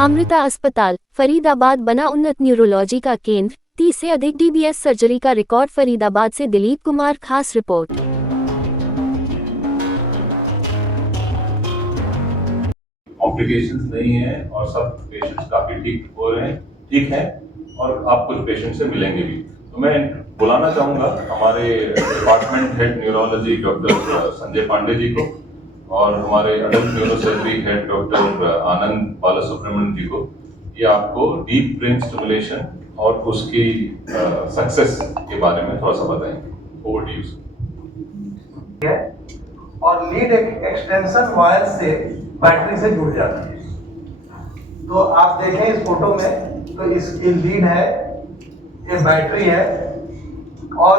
अमृता अस्पताल फरीदाबाद बना उन्नत न्यूरोलॉजी का केंद्र। 30 से अधिक डीबीएस सर्जरी का रिकॉर्ड। फरीदाबाद से दिलीप कुमार खास रिपोर्ट। कॉम्प्लिकेशंस नहीं है और सब पेशेंट्स काफी ठीक हैं और आप कुछ पेशेंट से मिलेंगे भी। तो मैं बुलाना चाहूंगा हमारे department head neurology doctor Sanjay Pandey ji को और हमारे adult neurosurgery head doctor Anand Balasubramaniam ji को। ये आपको डीप ब्रेन स्टिमुलेशन और उसकी सक्सेस के बारे में थोड़ा सा बताएंगे। Over to you. और लीड एक एक्सटेंशन वायर से बैटरी से जुड़ जाती है। तो आप देखें इस फोटो में, तो इसकी लीड है, ये बैटरी है और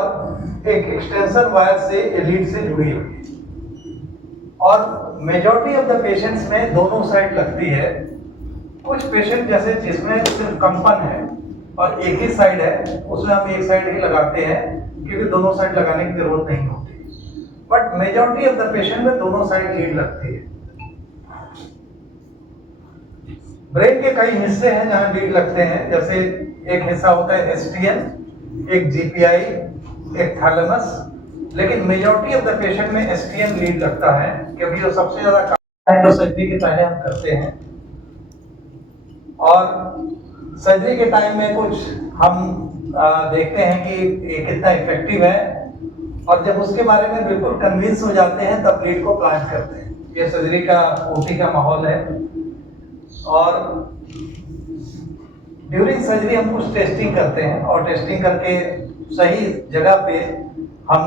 एक एक्सटेंशन वायर से ये लीड से जुड़ी हुई है। और मेजॉरिटी ऑफ द पेशेंट्स में दोनों साइड लगती है। कुछ पेशेंट जैसे जिसमें सिर्फ कंपन है और एक ही साइड है, उसमें हम एक साइड ही लगाते हैं क्योंकि दोनों साइड लगाने की जरूरत नहीं होती। But majority of the patient में दोनों साइड लीड लगती है। ब्रेन के कई हिस्से हैं जहां लीड लगते हैं, जैसे एक हिस्सा होता है एसटीएन, एक जीपीआई, एक थैलेमस। लेकिन मेजॉरिटी ऑफ द पेशेंट में एसटीएन लीड लगता है क्योंकि जो सबसे ज्यादा काम है तो सर्जरी के पहले हम करते हैं। और सर्जरी के टाइम में कुछ हम देखते हैं कि ये कितना इफेक्टिव है, और जब उसके बारे में बिल्कुल कन्विंस हो जाते हैं तब लीड को प्लांट करते हैं। ये सर्जरी का ओटी का माहौल है। और ड्यूरिंग सर्जरी हम कुछ टेस्टिंग करते हैं और टेस्टिंग करके सही जगह पे हम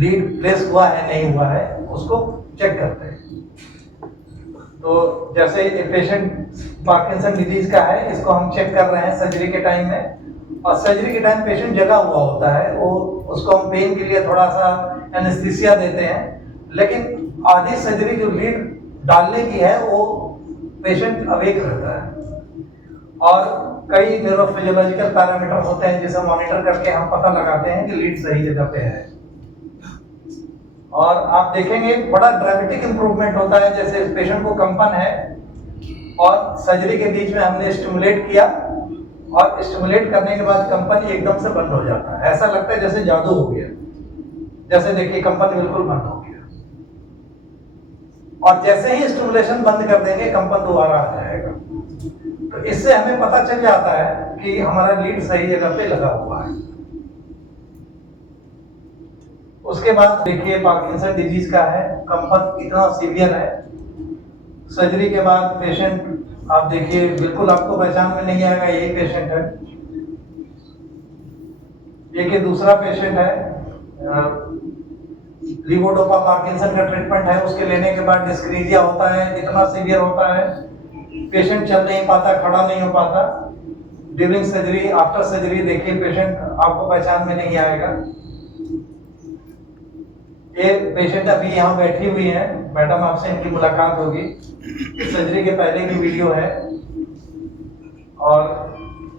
लीड प्लेस हुआ है नहीं हुआ है उसको चेक करते हैं। तो जैसे ये पेशेंट पार्किंसन डिजीज का है, इसको हम चेक कर रहे हैं सर्जरी के टाइम में। और सर्जरी के टाइम पेशेंट जगा हुआ होता है, वो उसको हम पेन के लिए थोड़ा सा एनेस्थीसिया देते हैं। लेकिन आधी सर्जरी जो लीड डालने की है वो पेशेंट अवेक रहता है। और कई न्यूरोफिजियोलॉजिकल पैरामीटर होते हैं जिसे मॉनिटर करके हम पता लगाते हैं कि लीड सही जगह पे है। और आप देखेंगे बड़ा ड्रामेटिक इंप्रूवमेंट होता है। जैसे पेशेंट को कंपन है और सर्जरी के बीच में हमने स्टिमुलेट किया और स्टिमुलेट करने के बाद कंपन एकदम से बंद हो जाता है। ऐसा लगता है जैसे जादू हो गया। जैसे देखिए कंपन बिल्कुल बंद हो गया। और जैसे ही स्टिमुलेशन बंद कर देंगे कंपन दोबारा आ जाएगा। तो इससे हमें पता चल जाता है कि हमारा लीड सही जगह पे लगा हुआ है। उसके बाद देखिए पार्किंसन डिजीज का है, कंपन इतना सीवियर है। सर्जरी के बाद पेशेंट आप देखिए बिल्कुल आपको पहचान में नहीं आएगा यही पेशेंट है। एक दूसरा पेशेंट है, लीवोडोपा पार्किंसन का ट्रीटमेंट है, उसके लेने के बाद डिस्क्रीजिया होता है, इतना सीवियर होता है पेशेंट चल नहीं पाता, खड़ा नहीं हो पाता। ड्यूरिंग सर्जरी, आफ्टर सर्जरी देखिए पेशेंट आपको पहचान में नहीं आएगा। ये पेशेंट अभी यहाँ बैठी हुई है, मैडम आपसे इनकी मुलाकात होगी। सर्जरी के पहले की वीडियो है। और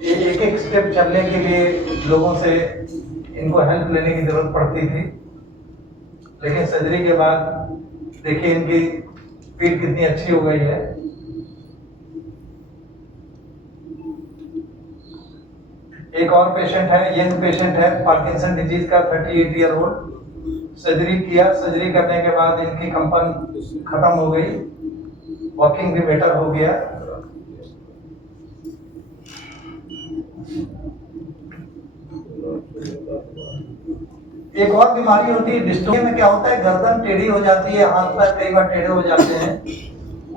एक एक स्टेप चलने के लिए लोगों से इनको हेल्प लेने की जरूरत पड़ती थी। लेकिन सर्जरी के बाद देखिए इनकी पीठ कितनी अच्छी हो गई है। एक और पेशेंट है, यंग पेशेंट है, पार्किंसन डिजीज का, 38 ईयर ओल्ड। सर्जरी किया, सर्जरी करने के बाद इनकी कंपन खत्म हो गई, वॉकिंग भी बेटर हो गया। एक और बीमारी होती है डिस्टोनिया में। क्या होता है, गर्दन टेढ़ी हो जाती है, हाथ पैर कई बार टेढ़े हो जाते हैं,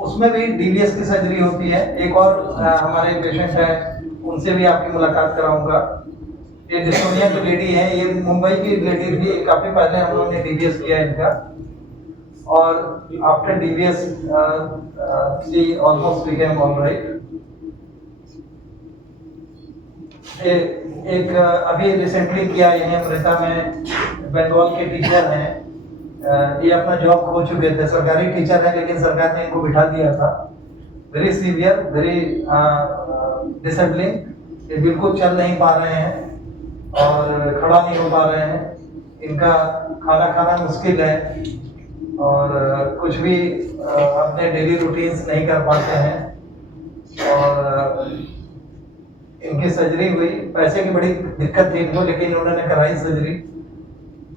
उसमें भी डीबीएस की सर्जरी होती है। एक और हमारे पेशेंट है, उनसे भी आपकी मुलाकात कराऊंगा। ये डिस्टोनिया की लेडी है, ये मुंबई की लेडी थी, काफी पहले हम लोगों ने डीबीएस किया इनका। और after DBS she almost became alright. एक अभी रिसेंटली किया यही अमृता में, बंगाल के टीचर हैं। ये अपना जॉब खो चुके थे, सरकारी टीचर है लेकिन सरकार ने इनको बिठा दिया था। Very severe, very disabling. ये बिल्कुल चल नहीं पा रहे हैं और खड़ा नहीं हो पा रहे हैं। इनका खाना खाना मुश्किल है और कुछ भी अपने डेली रूटीन्स नहीं कर पाते हैं। और इनकी सर्जरी हुई। पैसे की बड़ी दिक्कत थी इनको, लेकिन उन्होंने कराई सर्जरी।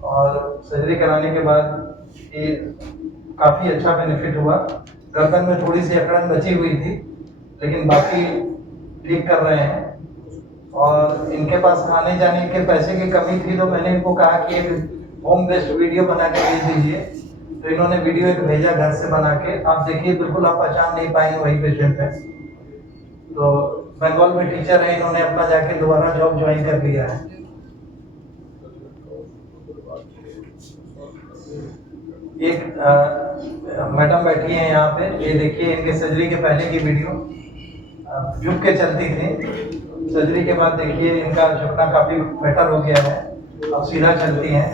और सर्जरी कराने के बाद ये काफ़ी अच्छा बेनिफिट हुआ। गर्दन में थोड़ी सी अकड़न बची हुई थी, लेकिन बाकी ठीक कर रहे हैं। और इनके पास आने जाने के पैसे की कमी थी, तो मैंने इनको कहा कि एक होम बेस्ड वीडियो बना के भेज दीजिए। तो इन्होंने वीडियो एक भेजा घर से बना के। आप देखिए, बिल्कुल आप पहचान नहीं पाएंगे वही पेशेंट है। तो बंगाल में टीचर है, इन्होंने अपना जाके दोबारा जॉब ज्वाइन कर लिया है। एक मैडम बैठी है यहाँ पे, ये देखिए इनके सर्जरी के पहले की वीडियो। झुक के चलती थी, सर्जरी के बाद देखिए इनका झुकना काफी बेटर हो गया है, अब सीधा चलती हैं।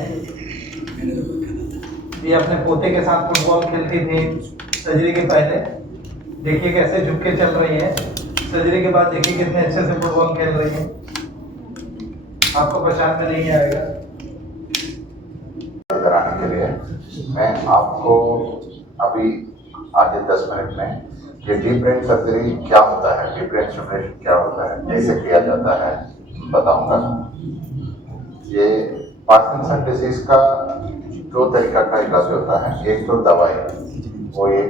ये अपने पोते के साथ फुटबॉल खेलती थी सर्जरी के पहले, देखिए कैसे झुक के चल रही है। सर्जरी के बाद देखिए कितने अच्छे से फुटबॉल खेल रही है, आपको पहचान में नहीं आएगा। कराने के लिए मैं आपको अभी आगे 10 मिनट में ये डीप ब्रेन सर्जरी क्या होता है, डीप ब्रेन स्टिमुलेशन क्या होता है, कैसे किया जाता है बताऊंगा। ये पार्किंसन डिजीज का 2 तरीका का इलाज होता है। एक तो दवाई, वो एक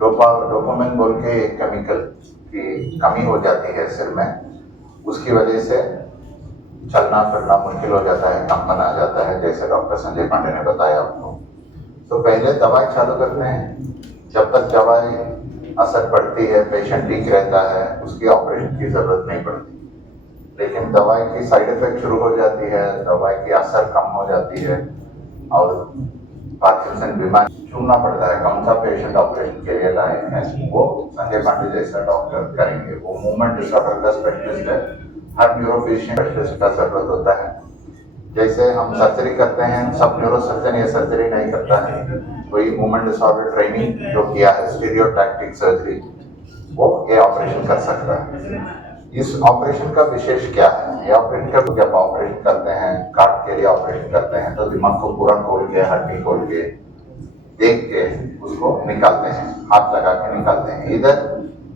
डोपामिन बोल के एक केमिकल की कमी हो जाती है सिर में, उसकी वजह से चलना फिरना मुश्किल हो जाता है, कंपन आ जाता है, जैसे डॉक्टर संजय पांडे ने बताया आपको। तो पहले दवाई चालू करते हैं, जब तक दवाई असर पड़ती है, पेशेंट ठीक रहता है, उसकी ऑपरेशन की जरूरत नहीं पड़ती। लेकिन दवाई की साइड इफेक्ट शुरू हो जाती है, दवाई की असर कम हो जाती है और पार्किंसन बीमारी चुनना पड़ता है कौन सा पेशेंट ऑपरेशन के लिए लायक है। वो संजय पांडे जैसा डॉक्टर करेंगे। वो मूवमेंट डिसऑर्डर का स्पेशलिस्ट है, हर न्यूरोफिजिशियन स्पेशलिस्ट का जरूरत होता है। जैसे हम सर्जरी करते हैं, सब न्यूरोसर्जन ये सर्जरी नहीं करता है। कोई मूवमेंट डिसऑर्डर ट्रेनिंग जो किया है, स्टीरियोटैक्टिक सर्जरी, वो ये ऑपरेशन कर सकता है। इस ऑपरेशन का विशेष क्या है? ये ऑपरेशन का जब ऑपरेशन करते हैं, काट के लिए ऑपरेशन करते हैं, तो दिमाग को पूरा खोल के, हड्डी खोल के, देख के उसको निकालते हैं, हाथ लगा के निकालते हैं। इधर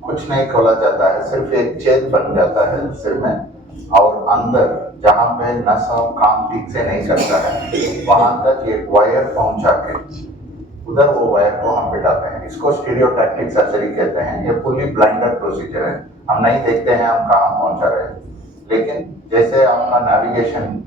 कुछ नहीं खोला जाता है, सिर्फ एक छेद बन जाता है सिर में, और अंदर जहाँ पे नस और काम ठीक से नहीं करता है, वहां तक एक वायर पहुंचा के उधर वो वायर को हम बिठाते हैं। इसको स्टीरियोटैक्टिक सर्जरी कहते हैं। ये फुली ब्लाइंडर प्रोसीजर है, हम नहीं देखते हैं हम कहाँ पहुंचा रहे हैं। लेकिन जैसे आपका नेविगेशन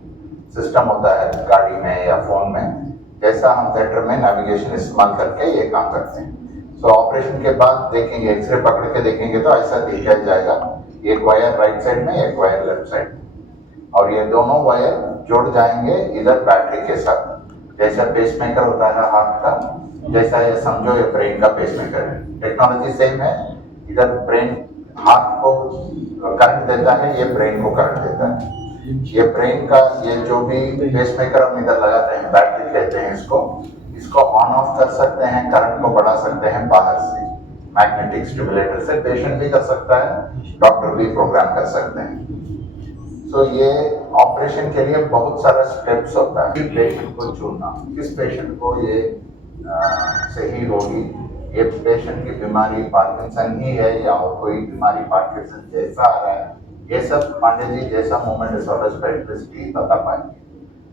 सिस्टम होता है गाड़ी में या फोन में, जैसा हम थिएटर में नेविगेशन इस्तेमाल करके ये काम करते हैं। तो ऑपरेशन के बाद देखेंगे, एक्सरे पकड़ के देखेंगे तो ऐसा दिखाई जाएगा, एक वायर राइट साइड में, एक वायर लेफ्ट साइड में, और ये दोनों वायर जुड़ जाएंगे इधर बैटरी के साथ। जैसा पेसमेकर होता है हार्ट का, जैसा ये समझो ये ब्रेन का पेसमेकर है। टेक्नोलॉजी सेम है, इधर ब्रेन हार्ट को करंट देता है, ये ब्रेन को करंट देता है। ये ब्रेन का ये जो भी पेसमेकर हम इधर लगाते हैं, बैटरी कहते हैं इसको ऑन ऑफ कर सकते हैं, करंट को बढ़ा सकते हैं बाहर से, मैग्नेटिक स्टिमुलेटर से। पेशेंट भी कर सकता है, डॉक्टर भी प्रोग्राम कर सकते हैं। तो ये ऑपरेशन के लिए बहुत सारा स्टेप्स होता है। पेशेंट को चुनना, किस पेशेंट को ये सही होगी, ये पेशेंट की बीमारी पार्किंसन ही है या और कोई बीमारी पार्किंसन जैसा आ रहा है, ये सब पांडे जी जैसा मूवमेंट डिसऑर्डर स्पेशलिस्ट ही बता पाएंगे।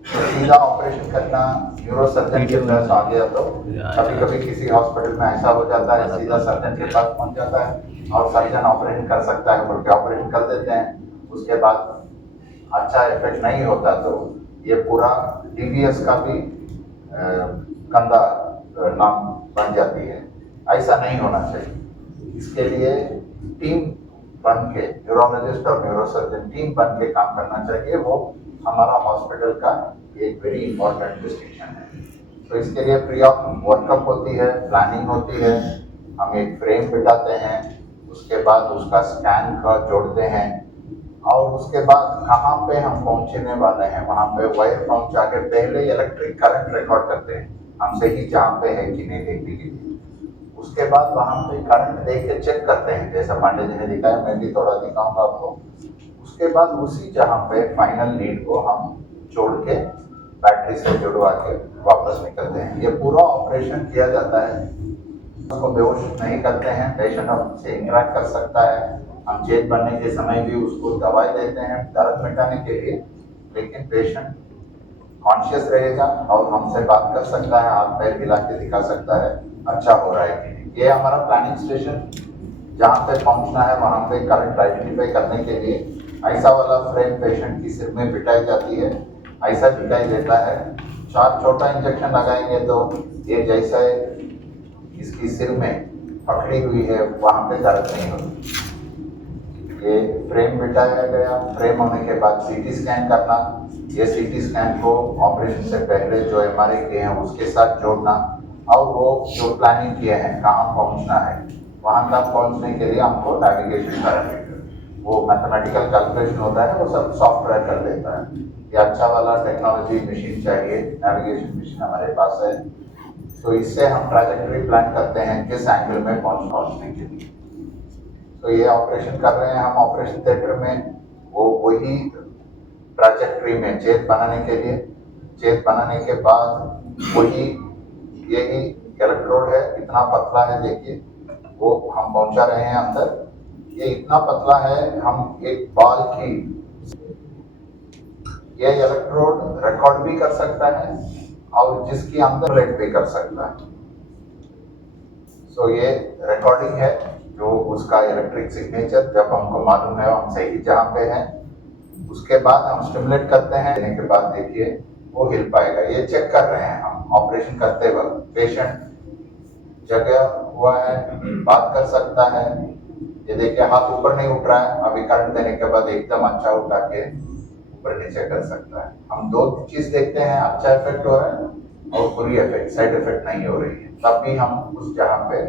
तो सीधा ऑपरेशन करना न्यूरोसर्जन के पास आ गया तो कभी कभी किसी हॉस्पिटल में ऐसा हो जाता है, सीधा सर्जन के पास पहुंच जाता है और सर्जन ऑपरेशन कर सकता है बोल के ऑपरेशन कर देते हैं। उसके बाद अच्छा इफेक्ट नहीं होता तो ये पूरा DBS का भी गंदा नाम बन जाती है। ऐसा नहीं होना चाहिए। इसके लिए टीम बन के, न्यूरोलॉजिस्ट और न्यूरोसर्जन टीम बन के काम करना चाहिए। वो हमारा हॉस्पिटल का एक वेरी इंपॉर्टेंट डिस्टिंक्शन है। तो इसके लिए प्री ऑप वर्कअप होती है, प्लानिंग होती है, हम एक फ्रेम बिठाते हैं, उसके बाद उसका स्कैन का जोड़ते हैं, और उसके बाद कहाँ पे हम पहुंचने वाले हैं वहां पे वायर पहुंचा के पहले इलेक्ट्रिक करंट रिकॉर्ड करते हैं, हमसे ही जहाँ पे है कि नहीं देखने के लिए। उसके बाद वहां पे करंट देख के चेक करते हैं, जैसा पांडे जी ने दिखाया, मैं भी थोड़ा दिखाऊंगा आपको। उसके बाद उसी जहाँ पे फाइनल लीड को हम जोड़ के बैटरी से जुड़वा के वापस निकलते हैं। ये पूरा ऑपरेशन किया जाता है, उसको बेहोश नहीं करते हैं, पेशेंट हमसे इंटरेक्ट कर सकता है, हम चेत बनने के समय भी उसको दवाई देते हैं दर्द मिटाने के लिए, लेकिन पेशेंट कॉन्शियस रहेगा और हमसे बात कर सकता है, हाथ पैर हिला के दिखा सकता है अच्छा हो रहा है कि नहीं। ये हमारा प्लानिंग स्टेशन जहाँ पे पहुँचना है वहाँ पे करंट आइडेंटिफाई करने के लिए ऐसा वाला फ्रेम पेशेंट की सिर में बिठाई जाती है, ऐसा दिखाई देता है। 4 छोटा इंजेक्शन लगाएंगे तो ये जैसा इसकी सिर में पकड़ी हुई है वहाँ पे दर्द नहीं होती। ये फ्रेम बिठाया गया, फ्रेम होने के बाद सीटी स्कैन करना, ये सीटी स्कैन को ऑपरेशन से पहले जो एमआरआई किए हैं उसके साथ जोड़ना और वो जो प्लानिंग किए हैं कहाँ पहुँचना है वहाँ तक पहुँचने के लिए हमको नेविगेशन पैरामीटर, वो मैथमेटिकल कैलकुलेशन होता है, वो सब सॉफ्टवेयर कर देता है। ये अच्छा वाला टेक्नोलॉजी मशीन चाहिए, नेविगेशन मशीन हमारे पास है, तो इससे हम ट्रैजेक्टरी प्लान करते हैं किस एंगल में पहुँचने के लिए। तो ये ऑपरेशन कर रहे हैं हम ऑपरेशन थिएटर में, वो वही ट्रैजेक्टरी में चेत बनाने के लिए, चेत बनाने के बाद वही यही इलेक्ट्रोड है, इतना पतला है देखिए, वो हम पहुंचा रहे हैं अंदर। ये इतना पतला है, हम एक बॉल की ये इलेक्ट्रोड रिकॉर्ड भी कर सकता है और जिसकी अंदर प्लेट भी कर सकता है। सो ये रिकॉर्डिंग है जो उसका इलेक्ट्रिक सिग्नेचर जब हमको मालूम है हम सही जहाँ पे हैं, उसके बाद हम स्टिमुलेट करते हैं, देने के बाद देखिए वो हिल पाएगा। ये चेक कर रहे हैं हम ऑपरेशन करते वक्त, पेशेंट जगह हुआ है, बात कर सकता है। ये देखिए हाथ ऊपर नहीं उठ रहा है, अभी करंट देने के बाद एकदम अच्छा उठा के ऊपर नीचे कर सकता है। हम 2 चीज देखते हैं, अच्छा इफेक्ट हो रहा है और बुरी इफेक्ट, साइड इफेक्ट नहीं हो रही है, तब भी हम उस जगह पे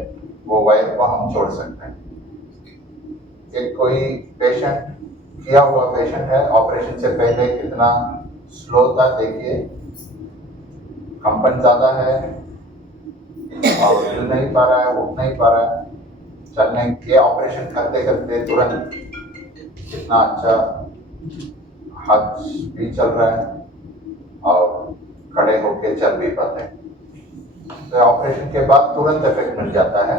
वो वायर को हम छोड़ सकते हैं। एक कोई पेशेंट किया हुआ पेशेंट है, ऑपरेशन से पहले कितना स्लो था देखिए, कंपन ज्यादा है और हिल नहीं पा रहा है, उठ नहीं पा रहा है, चलने के ऑपरेशन करते करते तुरंत कितना अच्छा हाथ भी चल रहा है और खड़े होके चल भी पाते हैं। तो ऑपरेशन के बाद तुरंत इफेक्ट मिल जाता है,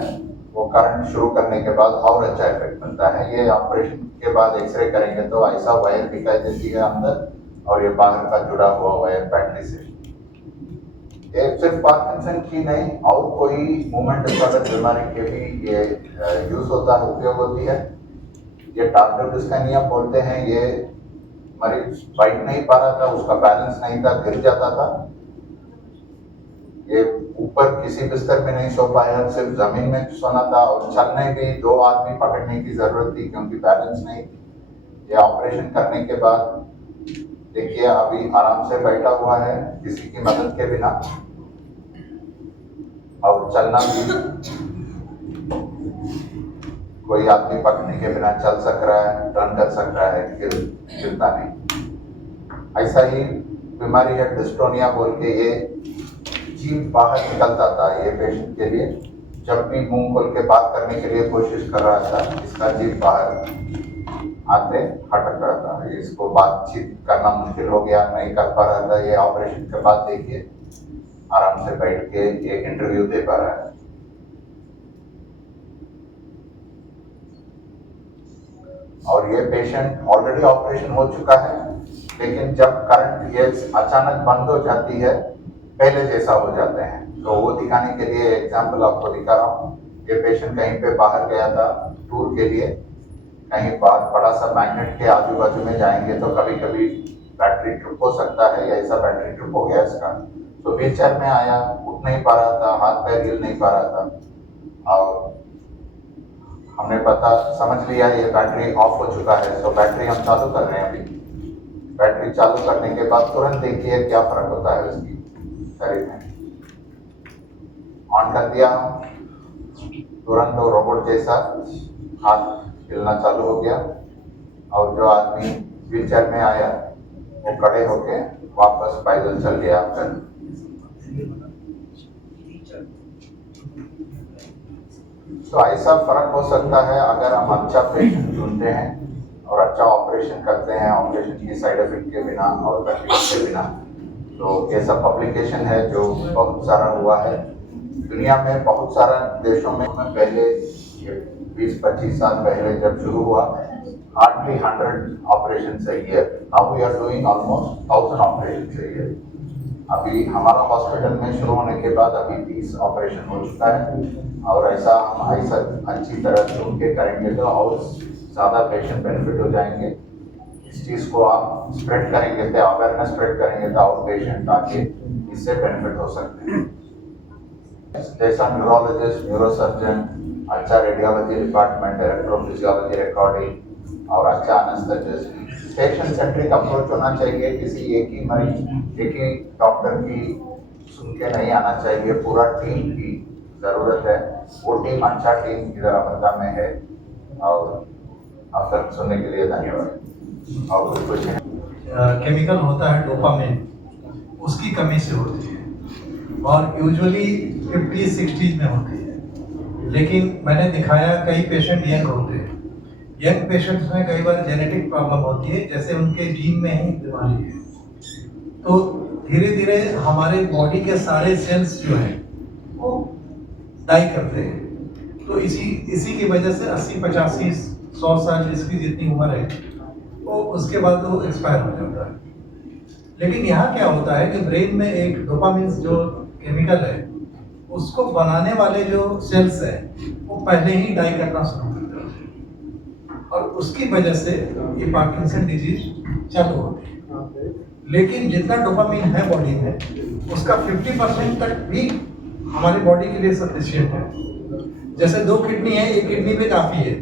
वो करंट शुरू करने के बाद और अच्छा इफेक्ट मिलता है। ये ऑपरेशन के बाद एक्सरे करेंगे तो ऐसा वायर दिखाई देती है अंदर और ये बाहर का जुड़ा हुआ वायर बैटरी से। ये सिर्फ पार्किंसन की नहीं और कोई मूवमेंट डिसऑर्डर बीमारी के भी ये यूज होता है, उपयोग होती है। ये टार्गेट डिस्काइनिया बोलते हैं, ये मरीज बैठ नहीं पा रहा था, उसका बैलेंस नहीं था, गिर जाता था, ये ऊपर किसी बिस्तर में नहीं सो पाया, सिर्फ जमीन में सोना था और चलने भी 2 आदमी पकड़ने की जरूरत थी क्योंकि बैलेंस नहीं थी। ये ऑपरेशन करने के बाद देखिए अभी आराम से बैठा हुआ है किसी की मदद के बिना और चलना भी कोई आदमी पकड़ने के बिना चल सक रहा है, टर्न कर सक रहा है, गिरता नहीं। ऐसा ही बीमारी है डिस्टोनिया बोल के, ये जीभ बाहर निकलता था ये पेशेंट के लिए, जब भी मुंह खोल के बात करने के लिए कोशिश कर रहा था इसका जीभ बाहर आते हटक रहा था, इसको बातचीत करना मुश्किल हो गया, नहीं कर पा रहा था। ये ऑपरेशन के बाद देखिए आराम से बैठ के एक इंटरव्यू दे पा रहा है। और ये पेशेंट ऑलरेडी ऑपरेशन हो चुका है, लेकिन जब करंट ये अचानक बंद हो जाती है पहले जैसा हो जाते हैं, तो वो दिखाने के लिए एग्जाम्पल आपको दिखा रहा हूँ। ये पेशेंट कहीं पे बाहर गया था टूर के लिए, कहीं बाहर बड़ा सा मैग्नेट के आजू बाजू में जाएंगे तो कभी कभी बैटरी ट्रिप हो सकता है, या ऐसा बैटरी ट्रिप हो गया इसका, तो व्हीलचेयर में आया, उठ नहीं पा रहा था, हाथ पैर हिल नहीं पा रहा था और हमने पता समझ लिया ये बैटरी ऑफ हो चुका है, तो बैटरी हम चालू कर रहे हैं। अभी बैटरी चालू करने के बाद तुरंत देखिए क्या फर्क होता है उसकी शरीर में। ऑन कर दिया हम, तुरंत वो रोबोट जैसा हाथ हिलना चालू हो गया और जो आदमी व्हीलचेयर में आया वो खड़े होके वापस पैदल चल गया। तो ऐसा फर्क हो सकता है अगर हम अच्छा पेशेंट चुनते हैं और अच्छा ऑपरेशन करते हैं, ऑपरेशन की साइड इफेक्ट के बिना और तकलीफ के बिना। तो ये सब पब्लिकेशन है जो बहुत सारा हुआ है दुनिया में, बहुत सारा देशों में पहले 20-25 साल पहले जब शुरू हुआ hardly 100 operation a year. Now we are doing almost 1000 operations a year. अभी हमारा हॉस्पिटल में शुरू होने के बाद अभी 30 ऑपरेशन हो चुका है और ऐसा हम ऐसा अच्छी तरह चुन के करेंगे तो और ज़्यादा पेशेंट बेनिफिट हो जाएंगे। इस चीज़ को आप स्प्रेड करेंगे तो अवेयरनेस स्प्रेड करेंगे तो और पेशेंट आके इससे बेनिफिट हो सकते हैं। जैसा न्यूरोलॉजिस्ट, न्यूरोसर्जन, अच्छा रेडियोलॉजी डिपार्टमेंट, इलेक्ट्रोफिजियोलॉजी रिकॉर्डिंग और अच्छा एनेस्थेसिस्ट, पेशेंट सेंट्रिक अप्रोच होना चाहिए। किसी एक ही मरीज एक ही डॉक्टर की सुन के नहीं आना चाहिए, पूरा टीम की जरूरत है। वो टीम अच्छा टीम इधर अमेरिका में है। और अब तक सुनने के लिए धन्यवाद। और कुछ क्वेश्चन? केमिकल होता है डोपामिन, उसकी कमी से होती है और यूजुअली 50-60 में होती है। लेकिन मैंने दिखाया कई पेशेंट यंग होते हैं। यंग पेशेंट्स में कई बार जेनेटिक प्रॉब्लम होती है, जैसे उनके जीन में ही बीमारी है। तो धीरे धीरे हमारे बॉडी के सारे सेल्स जो हैं वो डाई करते हैं। तो इसी की वजह से 80, 85, 100 साल जिसकी जितनी उम्र है वो उसके बाद वो एक्सपायर हो जाता है। लेकिन यहाँ क्या होता है कि ब्रेन में एक डोपामिन जो केमिकल है उसको बनाने वाले जो सेल्स हैं वो पहले ही डाई करना शुरू कर देते हैं और उसकी वजह से ये पार्किंसन डिजीज चालू होती है। लेकिन जितना डोपामिन है बॉडी में उसका 50% तक भी हमारी बॉडी के लिए सफिशिएंट है। जैसे 2 किडनी है, 1 किडनी पे काफ़ी है,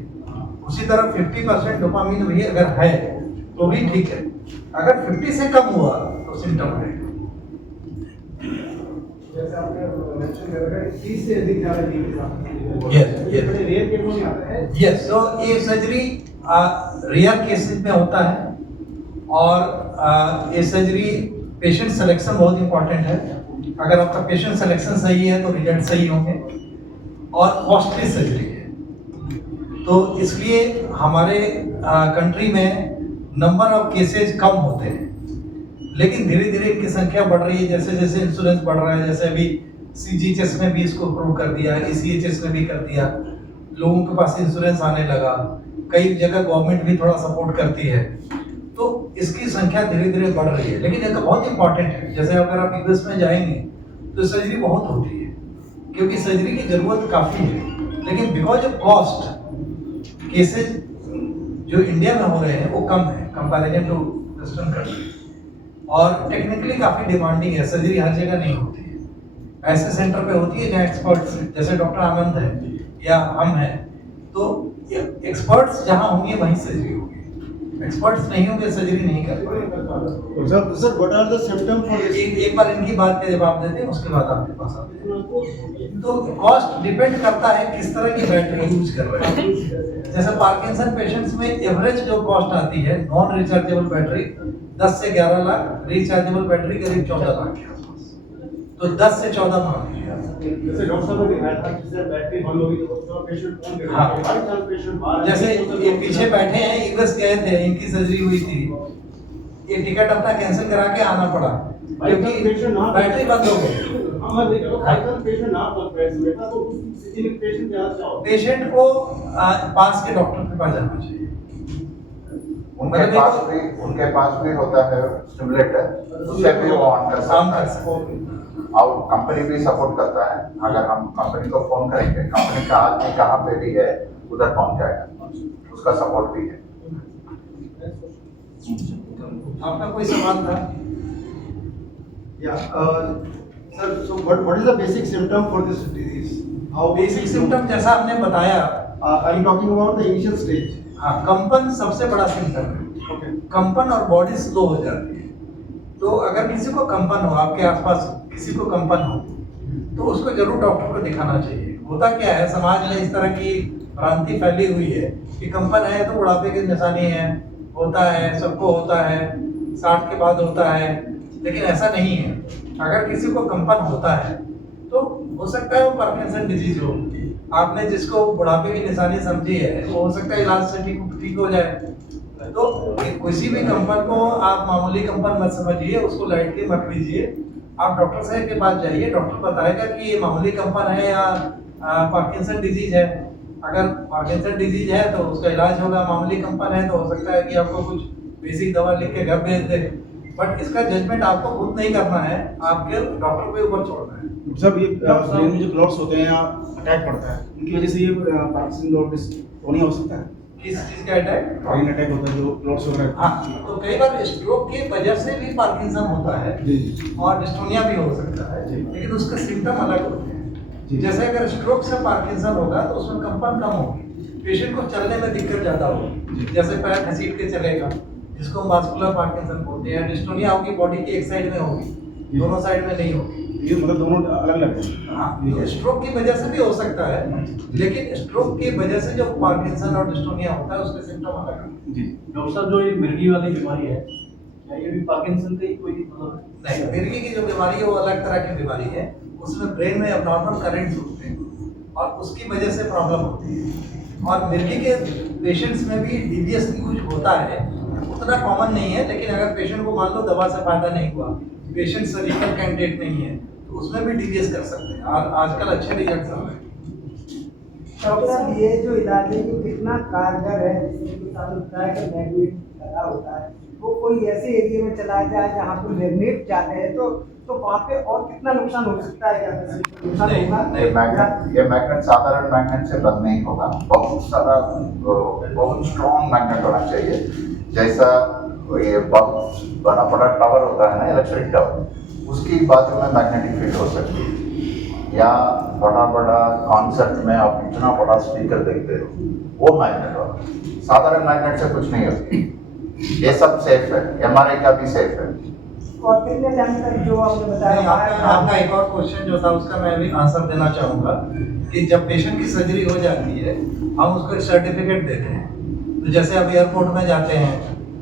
उसी तरह 50% डोपामिन भी अगर है तो भी ठीक है। अगर 50 से कम हुआ तो सिम्टम है। जैसे आपने मेंशन करा है 30 से अधिक ज़्यादा यस, तो ये सर्जरी रेयर केसेस में होता है और ये सर्जरी पेशेंट सिलेक्शन बहुत इंपॉर्टेंट है। अगर आपका पेशेंट सिलेक्शन सही है तो रिजल्ट सही होंगे और कॉस्टली सर्जरी है। तो इसलिए हमारे कंट्री में नंबर ऑफ केसेज कम होते हैं, लेकिन धीरे धीरे इनकी संख्या बढ़ रही है। जैसे जैसे इंश्योरेंस बढ़ रहा है, जैसे अभी CGHS में भी इसको अप्रूव कर दिया, ECHS में भी कर दिया, लोगों के पास इंश्योरेंस आने लगा, कई जगह गवर्नमेंट भी थोड़ा सपोर्ट करती है, तो इसकी संख्या धीरे धीरे बढ़ रही है। लेकिन ये तो बहुत इंपॉर्टेंट है। जैसे अगर आप US में जाएंगे तो सर्जरी बहुत होती है क्योंकि सर्जरी की ज़रूरत काफ़ी है, लेकिन बिकॉज ऑफ कॉस्ट केसेज जो इंडिया में हो रहे हैं वो कम है कंपैरिजन टू वेस्टर्न कंट्री, और टेक्निकली काफ़ी डिमांडिंग है। सर्जरी हर जगह नहीं होती है, ऐसे सेंटर पे होती है जहाँ एक्सपर्ट्स जैसे डॉक्टर आनंद है या हम हैं, तो एक्सपर्ट्स जहाँ होंगे वहीं सर्जरी होगी। एक्सपर्ट्स नहीं होंगे सर्जरी नहीं कर पाएंगे। Sir what are the symptom for this? एक बार इनकी बात का जवाब देते हैं, उसके बाद आपके पास आते हैं। तो कॉस्ट डिपेंड करता है किस तरह की बैटरी यूज कर रहे हैं। जैसे पार्किंसन पेशेंट्स में एवरेज जो कॉस्ट आती है नॉन रिचार्जेबल बैटरी 10 से 11 लाख, रिचार्जेबल बैटरी करीब 14 लाख के आसपास, तो 10 से 14 मान लीजिए। जैसे डॉक्टर साहब ने दिखाया था कि सर बैटरी बंद होगी तो उसका पेशेंट फोन करेगा। हाँ। हर साल पेशेंट बाहर जैसे ये पीछे बैठे हैं, US गए थे, इनकी सर्जरी हुई थी, ये टिकट अपना कैंसिल करा के आना पड़ा क्योंकि बैटरी बंद हो गई। हमारे देखो फाइनल पेशेंट ना पहुंच पाए बेटा, तो उस स्थिति में पेशेंट क्या चाहो? पेशेंट को पास के डॉक्टर के पास जाना चाहिए। उनके पास भी होता है स्टिमुलेटर, उससे भी वो ऑन कर काम सकता कर है। सकते। और कंपनी भी सपोर्ट करता है। अगर हम कंपनी को फोन करेंगे, कंपनी का आदमी कहाँ पे भी है उधर पहुंच जाएगा, उसका सपोर्ट भी है। आपका कोई सवाल था? Sir so what is the basic symptom for this disease? How basic symptom जैसा आपने बताया, I am talking about the initial stage. हाँ, कंपन सबसे बड़ा सिम्टम है। ओके। कंपन और बॉडी स्लो हो जाती है। तो अगर किसी को कंपन हो, आपके आसपास किसी को कंपन हो, तो उसको जरूर डॉक्टर को दिखाना चाहिए। होता क्या है, समाज में इस तरह की भ्रांति फैली हुई है कि कंपन है तो बुढ़ापे की निशानी है, होता है, सबको होता है, 60 के बाद होता है, लेकिन ऐसा नहीं है। अगर किसी को कंपन होता है तो हो सकता है वो पार्किंसन डिजीज हो। आपने जिसको बुढ़ापे की निशानी समझी है वो हो सकता है इलाज से ठीक हो जाए। तो किसी भी कंपन को आप मामूली कंपन मत समझिए, उसको लाइटली मत लीजिए। आप डॉक्टर साहब के पास जाइए, डॉक्टर बताएगा कि ये मामूली कंपन है या पार्किंसन डिजीज है। अगर पार्किंसन डिजीज है तो उसका इलाज होगा, मामूली कंपन है तो हो सकता है कि आपको कुछ बेसिक दवा लिख के घर भेज दे, बट इसका जजमेंट आपको खुद नहीं करना है, आपके डॉक्टर के ऊपर छोड़ना है। सब ये ब्रेन में जो क्लॉट्स होते हैं या अटैक पड़ता है, उनकी वजह से ये पार्किंसन और डिस्टोनिया हो सकता है। किस चीज का अटैक? ब्रेन अटैक होता है जो क्लॉट्स वगैरह। हाँ, तो कई बार स्ट्रोक की वजह से भी पार्किंसन होता है जी और डिस्टोनिया भी हो सकता है, जी। लेकिन उसके सिम्टम अलग होते हैं। जी। जैसे अगर स्ट्रोक से पार्किंसन होगा तो उसमें कंपन कम होगी, पेशेंट को चलने में दिक्कत ज्यादा होगी, जैसे पैर घसीट के चलेगा, जिसको हम वास्कुलर पार्किंसन बोलते हैं। डिस्टोनिया होगी बॉडी की एक साइड में होगी, दोनों साइड में नहीं होगी। ये मतलब दोनों अलग अलग हैं। हाँ, तो स्ट्रोक की वजह से भी हो सकता है, लेकिन स्ट्रोक की वजह से जो पार्किंसन और डिस्टोनिया होता है उसके सिम्टम अलग हैं। जी डॉक्टर साहब, जो ये मिर्गी वाली बीमारी है, क्या ये भी पार्किंसन का ही कोई मतलब? नहीं, मिर्गी की जो बीमारी है वो अलग तरह की बीमारी है, उसमें ब्रेन में अबनॉर्मल करंट्स होते हैं और उसकी वजह से प्रॉब्लम होती है। और मिर्गी के पेशेंट्स में भी डीबीएस यूज होता है, उतना कॉमन नहीं है, लेकिन अगर पेशेंट को मान लो दवा से फायदा नहीं हुआ, पेशेंट सर्जिकल कैंडिडेट नहीं है, तो उसमें भी डीबीएस कर सकते हैं और आजकल अच्छे रिजल्ट आ रहे हैं। डॉक्टर साहब, ये जो इलाज है ये कितना कारगर है? जिसमें साथ होता है कि मैग्नेट लगा होता है, वो कोई ऐसे एरिया में चलाया जाए जहाँ पर मैग्नेट जाते हैं तो वहाँ पे और कितना नुकसान हो सकता है? क्या नुकसान नहीं, होगा? नहीं। ये मैग्नेट साधारण मैग्नेट से बंद नहीं होगा, बहुत सारा बहुत स्ट्रॉन्ग मैग्नेट होना चाहिए। जैसा ये बहुत बड़ा बड़ा टावर होता है ना, इलेक्ट्रिक टावर, उसकी बाजू में मैग्नेटिक फील्ड हो सकती है, या बड़ा बड़ा कॉन्सर्ट में आप इतना बड़ा स्पीकर देखते हो, वो मैग्नेट होगा। साधारण मैग्नेट से कुछ नहीं होती। ये सब सेफ है, एमआरआई का भी सेफ है। और कितने टाइम तक जो आपने नहीं, बताया आपका एक और क्वेश्चन जो था उसका मैं भी आंसर देना चाहूँगा कि जब पेशेंट की सर्जरी हो जाती है हम उसको एक सर्टिफिकेट देते हैं। तो जैसे आप एयरपोर्ट में जाते हैं,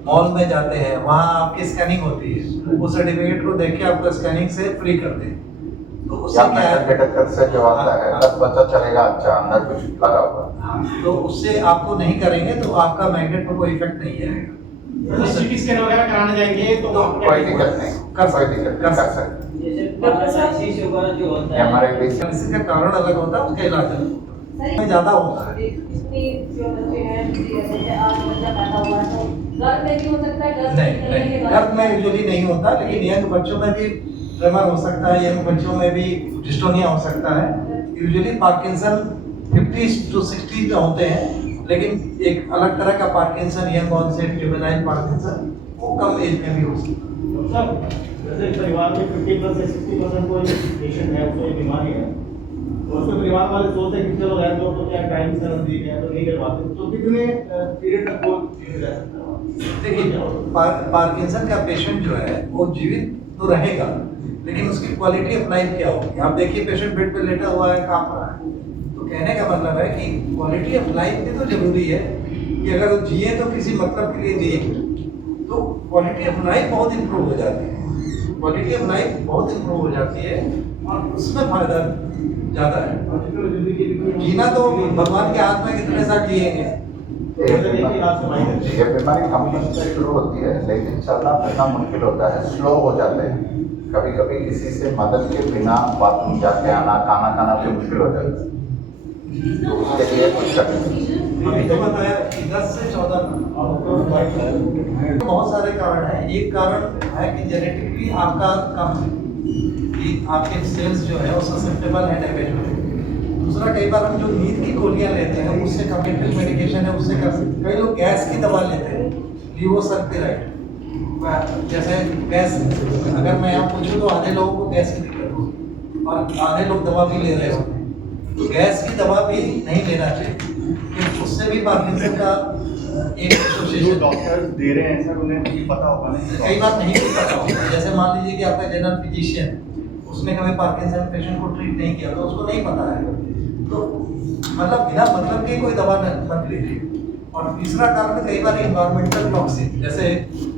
मॉल में जाते हैं, वहाँ आपकी स्कैनिंग होती है, वो सर्टिफिकेट को देख के आपको स्कैनिंग से फ्री करते हैं। तो उससे या क्या है, मेटल डिटेक्टर से जो आता है, तब पता चलेगा अच्छा अंदर कुछ लगा हुआ है। हाँ, तो उससे आपको नहीं करेंगे तो आपका मैग्नेट पर कोई इफेक्ट नहीं आएगा। सिटी स्कैन वगैरह कराने जाएंगे तो कोई दिक्कत नहीं, कर कोई सकते, दिक्कत कर नहीं, कर सकते। सकते। जो होता है एमआरआई भी इसका कारण अलग होता है, उसका इलाज अलग होता है। में ज़्यादा होता है। इसमें जो बच्चे हैं, जैसे आज बच्चा पैदा हुआ है तो गर्भ में भी हो सकता है, गर्भ नहीं निकलने के नहीं, बाद गर्भ में यूजुअली नहीं होता, लेकिन यंग बच्चों में भी ट्रेमर हो सकता है, यंग बच्चों में भी डिस्टोनिया हो सकता है। यूजुअली पार्किंसन 50 to 60 में होते हैं, लेकिन एक अलग तरह का Parkinson, young onset juvenile Parkinson, वो कम एज में भी हो सकता है। डॉक्टर साहब, जैसे परिवार में 50% से 60% कोई पेशेंट है, उसको ये बीमारी है, और उसके परिवार वाले सोचते हैं कि चलो यार तो क्या टाइम से नजदीक है तो नहीं करवाते, तो कितने पीरियड तक वो जीवित रह सकता है? देखिए, पार्किंसन का पेशेंट जो है वो जीवित तो रहेगा, लेकिन उसकी क्वालिटी ऑफ लाइफ क्या होगी? आप देखिए पेशेंट बेड पे लेटा हुआ है, कांप रहा है, तो कहने का मतलब है कि क्वालिटी ऑफ लाइफ भी तो जरूरी है कि अगर वो जिए तो किसी मतलब के लिए जिए, तो क्वालिटी ऑफ लाइफ बहुत इंप्रूव हो जाती है। क्वालिटी ऑफ लाइफ बहुत इंप्रूव हो जाती है और उसमें फायदा ज़्यादा है। जीना तो भगवान के हाथ में कितने साल जिएंगे। ये बीमारी कंपन से शुरू होती है, लेकिन चलना फिरना मुश्किल होता है, स्लो हो जाते हैं। कभी कभी किसी से मदद के बिना बाथरूम जाके आना, खाना खाना भी मुश्किल हो जाता है, तो उसके लिए कुछ करना। अभी तो बताया कि 10 से 14 बहुत सारे कारण हैं। एक कारण है कि जेनेटिकली आपका कम है, कि आपके सेल्स जो है वो ससेप्टेबल है डैमेज होने के। दूसरा, कई बार हम जो नींद की गोलियां लेते हैं उससे कम्युनिटी मेडिकेशन है, उससे कर सकते। कई लोग गैस की दवा लेते हैं, लिवोसल्फिराइड, जैसे गैस, अगर मैं यहाँ पूछूँ तो आधे लोगों को गैस की दिक्कत होगी और आधे लोग दवा भी ले रहे होते हैं। तो गैस की दवा भी नहीं लेना चाहिए, क्योंकि उससे भी पार्किंसन का एक एसोसिएशन डॉक्टर्स दे रहे हैं सर, उन्हें पता होगा नहीं। कई बार नहीं भी पता होता। जैसे मान लीजिए कि आपका जनरल फिजिशियन, उसने कभी पार्किंसन पेशेंट को ट्रीट नहीं किया तो उसको नहीं पता है, तो मतलब बिना मतलब की कोई दवा मत लीजिए। और तीसरा कारण कई बार इन्वायरमेंटल टॉक्सिक, जैसे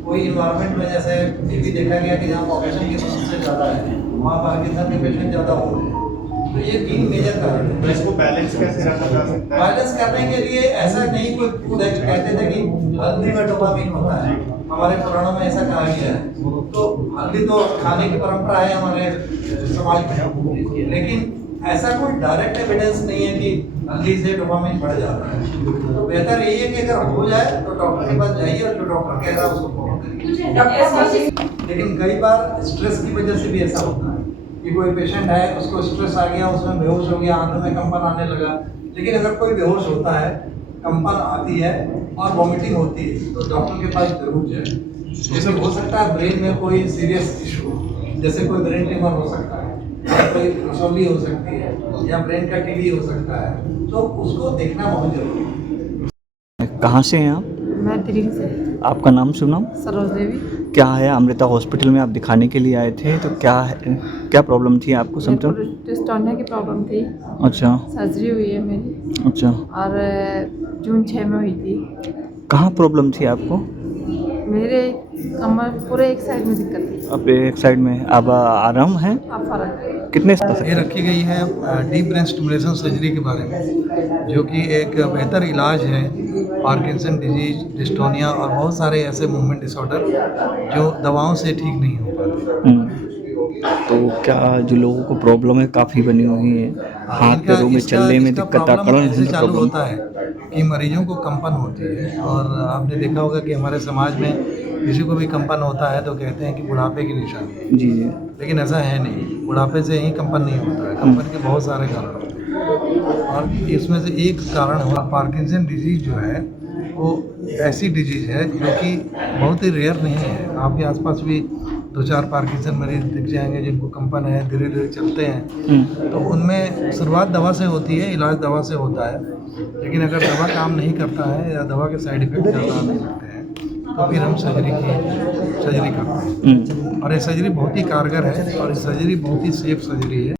कोई इन्वायरमेंट में, जैसे ये भी देखा गया कि जहाँ पॉपुलेशन की समस्या ज़्यादा है वहाँ पार्किंसन के पेशेंट ज़्यादा हो रहे हैं। तो ये 3 मेजर कारण तो है। इसको बैलेंस कैसे रखा जा सकता है? बैलेंस करने के लिए ऐसा नहीं कोई फूड है, कहते थे कि हल्दी में डोपामिन होता है, हमारे पुराणों में ऐसा कहा गया है। तो हल्दी तो खाने की परंपरा है हमारे समाज में, लेकिन ऐसा कोई डायरेक्ट एविडेंस नहीं है कि हल्दी से डोपामाइन बढ़ जाता है। तो बेहतर यही है कि अगर हो जाए तो डॉक्टर के पास जाइए और जो डॉक्टर कह रहा है उसको फॉलो करिए। लेकिन कई बार स्ट्रेस की वजह से भी ऐसा होता है कि कोई पेशेंट है, उसको स्ट्रेस आ गया, उसमें बेहोश हो गया, आंखों में कंपन आने लगा। लेकिन अगर कोई बेहोश होता है, कंपन आती है और वॉमिटिंग होती है तो डॉक्टर के पास जरूर जाए। जैसे हो सकता है ब्रेन में कोई सीरियस इशू, जैसे कोई ब्रेन ट्यूमर हो सकता है, या कोई रसौली हो सकती है, या ब्रेन का टीबी हो सकता है, तो उसको देखना बहुत जरूरी है। कहाँ से हैं आप? मैं दिल्ली से। आपका नाम सुनाम? सरोज देवी। क्या है, अमृता हॉस्पिटल में आप दिखाने के लिए आए थे, तो क्या है, क्या प्रॉब्लम थी आपको? सिम्टम? डिस्टोनिया की प्रॉब्लम थी। अच्छा सर्जरी हुई है मेरी, अच्छा। और जून 6 में हुई थी। कहाँ प्रॉब्लम थी आपको? मेरे कमर पूरे एक साइड में दिक्कत थी। अब एक साइड में अब आराम है? अब फर्क है। कितने साल से? ये रखी गई है डीप ब्रेन स्टिमुलेशन सर्जरी के बारे में, जो कि एक बेहतर इलाज है पार्किंसन डिजीज, डिस्टोनिया और बहुत सारे ऐसे मूवमेंट डिसऑर्डर जो दवाओं से ठीक नहीं हो पाते। तो क्या जो लोगों को प्रॉब्लम है काफ़ी बनी हुई है, हाथ पैरों में चलने में दिक्कत, आकलन ऐसे चालू प्रॉब्लम? होता है कि मरीजों को कंपन होती है, और आपने देखा होगा कि हमारे समाज में किसी को भी कंपन होता है तो कहते हैं कि बुढ़ापे की निशानी है। जी जी। लेकिन ऐसा है नहीं, बुढ़ापे से ही कंपन नहीं होता है, कंपन के बहुत सारे कारण होते हैं, और इसमें से एक कारण हुआ पार्किंसन डिजीज जो है वो ऐसी डिजीज है जो कि बहुत ही रेयर नहीं है। आपके आसपास भी 2-4 पार्किंसन मरीज दिख जाएंगे जिनको कंपन है, धीरे धीरे चलते हैं। तो उनमें शुरुआत दवा से होती है, इलाज दवा से होता है, लेकिन अगर दवा काम नहीं करता है या दवा के साइड इफेक्ट ज़्यादा आने लगते हैं तो फिर हम सर्जरी करते हैं। और ये सर्जरी बहुत ही कारगर है और ये सर्जरी बहुत ही सेफ सर्जरी है।